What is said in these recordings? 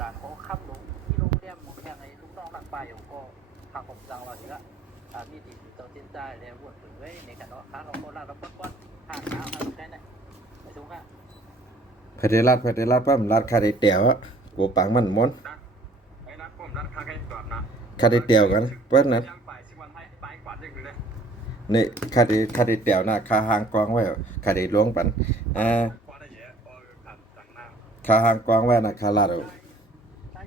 จารย์เขาค้ำลงที่โรงเรียนหมดแค่ในลูกน้องหลักไปก็ทางผมจังเราทีละมีติดตัวจินใจแล้ววนถึงไว้ในการว่าค้าเขาโคราชเราก้อนห่างน้ำห่างได้ไหนไปดูกันพเดรัดปั๊มรัดคาได้เตียวกูปังมันมนไอ้นักผมนักคาแค่ก่อนนะคาได้เตียวกันเปิ้นนะยังไปสิวันให้ไปกว่ายังอยู่เลยนี่คาได้เตียวนะคาหางกองไว้คาได้ล้วงปันพอได้เยอะผ่านต่างหน้าคาหางกองไว้นะคาลาดใช้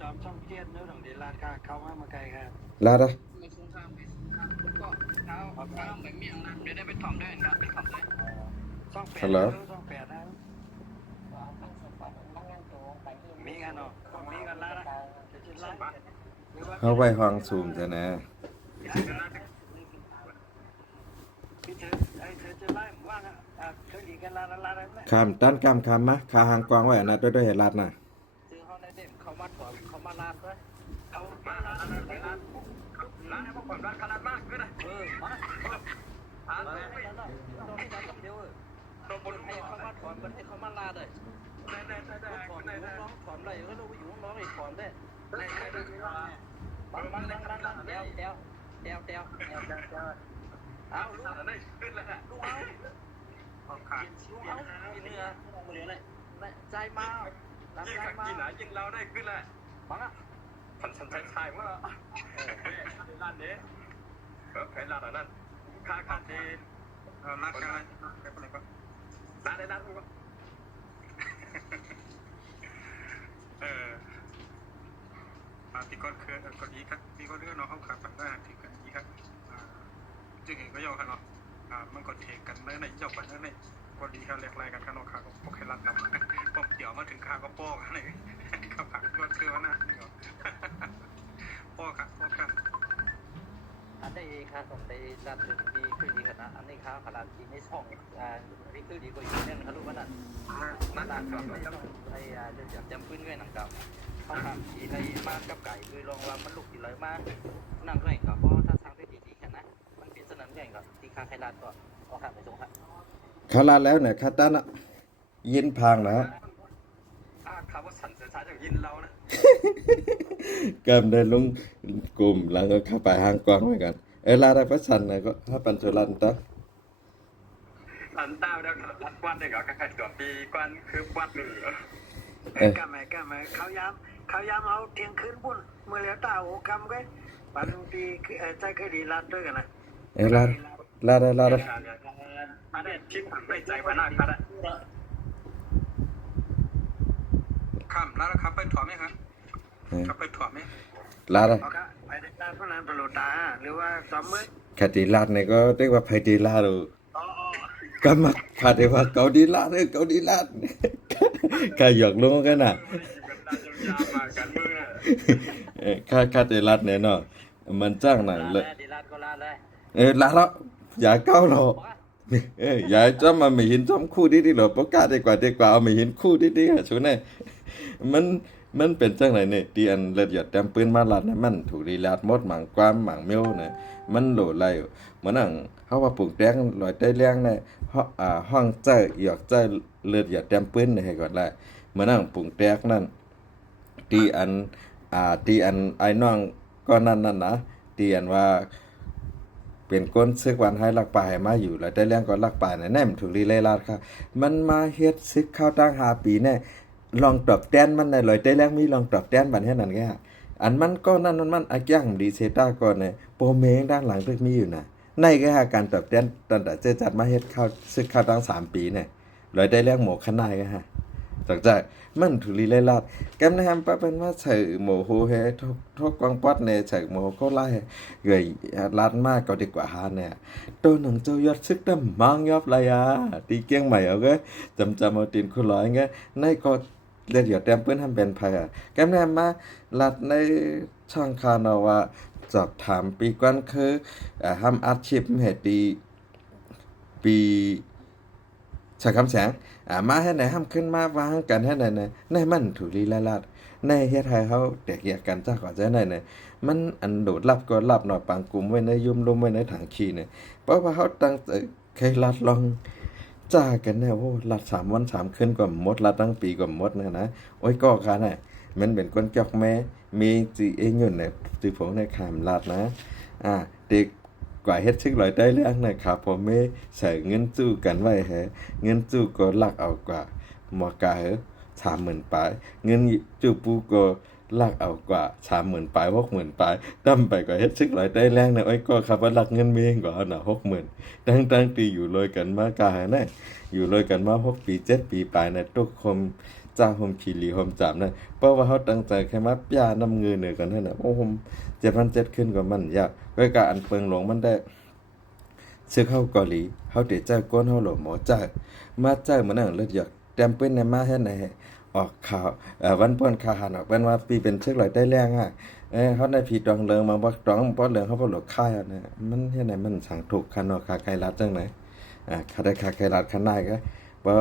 จอมช่องเทียนเนื้อของเดลาดเข้ามาไกลครับลาดมีสงครามก็เขาเหมือนมีอะไรไม่ได้ไปทำด้วยนะไปทำด้วยช่องแปดนะมีกันเนาะมีกันแล้วนะเขาไว้ห้องซูมซะนะคำตั้นคำมะคาหางกองไว้นะด้วยลาดนะซื้อเขาในเด็กเขามาถอดเขามาลาดด้วยเขามาร้านให้พวกผมร้านขนาดมากขึ้นนะมาไม่ต้องให้ได้เดียวตัวบนให้เขามาถอนมันให้เขามาลาเลยถอนน้องถอนอะไรก็รู้อยู่น้องไอ้ถอนได้มันเดียวเอาลูกได้ขึ้นแล้วลูกเอาขาดลูกเอาเนื้อเลยใจมายิ่งขัดกินหนายิ่งเราได้ขึ้นแล้วฟังอ่ะฉันถ่ายว่าร้านนี้ใครร้านนั้นค่าเดนร้านอะไรก็ร้านได้รู้ที่ก้อนคือก้อนนี้ครับที่ก้อนเรื่องน้องเขาขับแบบได้ที่ก้อนนี้ครับจึงเห็นก็ย่อกันเนาะมันก็จะเห็นกันในเจ้าปันในก้อนนี้เขาเรียกอะไรกันกันเนาะขาก็พกให้รัดนำผมเดี๋ยวมาถึงขาก็ป้อกันเลยข้าวผัดก้อนเชื่อว่าน่านี่ก็ป้อครับอันนี้ค่ะผมได้จัดถึงดีคือดีขนาดอันนี้ค่ะขนาดที่ในช่องนี่คือดีกว่าอยู่เนี่ยนะครับรู้ป่ะนั่นนั่นครับไอ้จะจำพื้นด้วยหนังเก่าเขาทำทีไรมากกับไก่คือลองว่ามันลุกทีไรมากนั่งด้วยกับเพราะถ้าทางได้ดีแค่นั้นมันเป็นสนามแข่งกับที่คาไคลาดก็เอาขาไปตรงครับคาลาแล้วเนี่ยคาตันอ่ะยินพังนะคำว่าสันเสียสายจากยินเรานะกำเดินลงกลุ่มแล้วก็เข้าไปหางกองไว้กันลาได้พระสันนะก็ถ้าปัญจุลันตะลันต้าเดี๋ยวรัดวันเด็กอ่ะใครตัวปีกวนคือวัดเหนือกำไมเขาย้ำเอาเที่ยงคืนปุ่นเมื่อแล้วตาโอ้กำก็ปันปีใจเคยดีรัดด้วยกันนะลาได้อันนี้ชิมไม่ใจพนักครับข้ามแล้วครับไปถอดไหมครับครับไปถอดไหมลาได้ไปได้ลาดเพราะนั้นปลุตาหรือว่าซ้อมมือคดีลาดเนี่ยก็เรียกว่าไพดีลาดูก็มาคาเดว่าเกาดีลาดก็หยอกลงกันน่ะคาเดลาดเนี่ยเนาะมันจ้างหนังเลยลาแล้วอย่าเก้าหรอกอย่าจะมาไม่เห็นซ้อมคู่ดีๆหรอกประกาศดีกว่าเอาไม่เห็นคู่ดีๆอ่ะชูเนี่ยมันเป็นจังไหนเนี่ยที่อันเลือดหยดเต็มปืนมาลาดนะมันถูกดีลาดหมดหมางความหมางเมียวเนี่ยมันโหลไหลเหมือนเขาว่าปลูกแดงลอยใต้เลี้ยงเนี่ยห้องใจหยอกใจเลือดหยดเต็มปืนให้ก่อนได้เหมือนปลูกแดงนั่นที่อันไอ้น้องก็นั่นนะที่อันว่าเป็นก้นซึกวันให้ลักป่าให้มาอยู่แล้วได้เลี้ยงก็ลักป่าเนี่ยแน่มันถูกรีเลยลาดค่ะมันมาเฮ็ดซึกเข้าตั้ง5 ปีเนี่ยลองตอบแต้นมันในลอยได้แรงมีลองตอบแต้นบัดเฮ็ดนั่นแกอันมันก็นั่นมันอักย่างดีเซต้าก่อนเนี่ยโปเมงด้านหลังตึกมีอยู่น่ะในก็การตอบแต้นตั้งแต่เจจัดมาเฮ็ดเข้าซึกเข้าตั้ง3 ปีเนี่ยลอยได้แรงหมกขนาดก็ฮะจากมันถูลีเลยลาดกำนำปะเป็นว่าใส่หมูโหเฮทกกวางปอดเนี่ยใส่หมูก็ไล่เกยลาดมากก็ดีกว่าหาเนี่ยตัวหนังเจ้ายอดซึกดำมังยอบเลยตีเกียงใหม่เอาเกจำเอาตีนคุณร้อยเงี้ยในก็เรียกหยดเต็มเปิ้นทำเป็นภัยกำนำมาลัดในช่องคานว่าสอบถามปีก่อนคือทำอาชีพเหตุดีปีใช้คำแสงมาให้ไหนห้ามขึ้นมาวางกันให้ไหนในมันถูลีลาดในเฮ็ดให้เขาแตกแยกกันจ้าก่อนจะไหนมันอันโดดลับก็ลับหน่อยปางกลุ่มไว้ในยุ่มลมไว้ในถังขี้เนี่ยเพราะว่าเขาตั้งเคยลัดลองจ้ากันแน่โอ้ลัด3 วัน 3 คืนก็หมดลัดตั้งปีก็หมดนะโอ้ยก็ค่ะน่ะ มันเป็นก้นจอกแม่มีจีเองอยู่ในจีผงในขามลาดนะเด็กกว่าเฮ็ดชึกลอยได้เรื่องนะครับผมไม่ใส่เงินจู้กันไว้แฮะเงินจู้ก็หลักเอากว่าหมอกาเหรอ30,000 ปลายเงินจู้ปูก็ลากเอากว่า30,000 ปลาย60,000 ปลายดํไปกว่าเฮ็ดชึกลอยได้แรงนะอ้อยก็ครับว่าหลักเงินเมงกว่าน่ะ60,000ตั้งตีอยู่เลยกันมากานะอยู่เลยกันมา6 ปี7 ปีปลายนะทุกคนจ้าโฮมขี่หลีโฮมจับนะเพราะว่าเขาตั้งใจแค่มาย่านำเงินเนี่ยกันนั่นน่ะโอ้โห7,700ขึ้นกว่ามันยากก็การอันเปิงหลงมันได้ซื้อเข้าเกาหลีเขาเดี๋ยวเจ้าก้นเขาหลงหมอเจ้ามาเจ้าเหมือนนั่งเลือดหยอกเต็มเป็นในมาให้ไหนออกข่าววันป้อนข่าวหันออกเป็นว่าปีเป็นเชือกลอยได้แรงเขาได้ผีดองเลิงมาบอกดองป้อนเลิงเขาบอกหลอกค่ายนะมันเฮ็ดไหนมันสั่งถูกคันเนาะคาไกรัดจังไหนคาได้คาไกรัดคันได้ก็บ่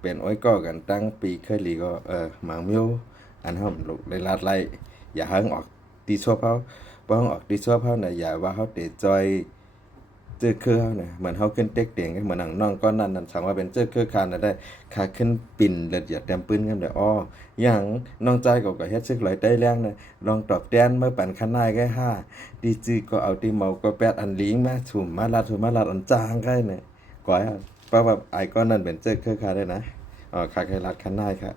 เป็นอ้อยก็กันตั้งปีเคยหลีก็หมางมิวอันเฮาลูกได้ลาดไล่อย่าเฮิงออกตีชั่วเขาบ่เฮิงออกตีชั่วเขาน่ะอย่าว่าเขาเตะจอยเจอคือเขาน่ะเหมือนเขาขึ้นเต็กเตียงเหมือนหนังน้องก้อนนั้นสั่งว่าเป็นเจอคือคานน่ะได้ขาขึ้นปิ่นละเอียดแต้มปืนกันได้อย่างน้องใจก็เฮ็ดซึกหลายได้แรงน่ะลองตอบแทนเมื่อปันคันนายแค่5ดีจีก็เอาตีเมาก็8อันลิงมาถุมมาลาดอันจางไกน่ะก้อยเพราะว่าไอ้ก้อนนั้นเป็นเจอคือคาได้นะคาไครัดคันนายค่ะ